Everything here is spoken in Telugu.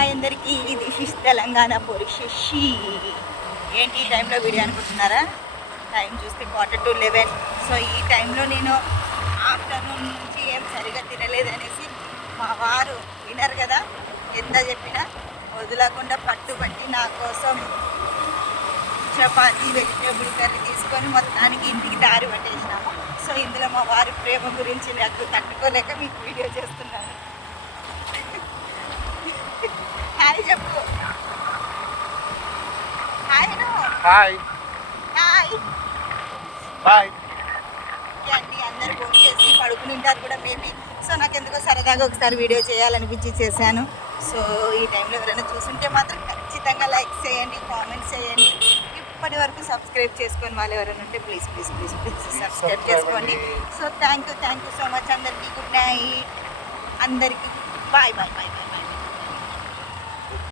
హాయ్ అందరికీ, ఇది ఫిష్ తెలంగాణ పొరిషి. ఏంటి ఈ టైంలో వీడియో అనుకుంటున్నారా? టైం చూస్తే 11:45. సో ఈ టైంలో నేను ఆఫ్టర్నూన్ నుంచి ఏం సరిగా తినలేదనేసి మా వారు వినరు కదా, ఎంత చెప్పినా వదలకుండా పట్టుబట్టి నా కోసం చపాతీ వెజిటేబుల్ కర్రీ తీసుకొని మొత్తానికి ఇంటికి దారి పట్టేసినాము. సో ఇందులో మా వారి ప్రేమ గురించి నాకు తట్టుకోలేక మీకు వీడియో చేస్తున్నాను. హాయ్ చెప్పు. Hi hi hi bye. అన్నీ అందరు ఫోన్ చేసి పడుకుని ఉంటారు కూడా మేబీ. సో నాకు ఎందుకో సరదాగా ఒకసారి వీడియో చేయాలనిపించి చేశాను. సో ఈ టైంలో ఎవరైనా చూస్తుంటే మాత్రం ఖచ్చితంగా లైక్ చేయండి, కామెంట్స్ చేయండి. ఇప్పటి వరకు సబ్స్క్రైబ్ చేసుకొని వాళ్ళు ఎవరైనా ఉంటే please please please please subscribe చేసుకోండి. So thank you so much అందరికీ. గుడ్ నైట్ అందరికీ. Bye bye bye.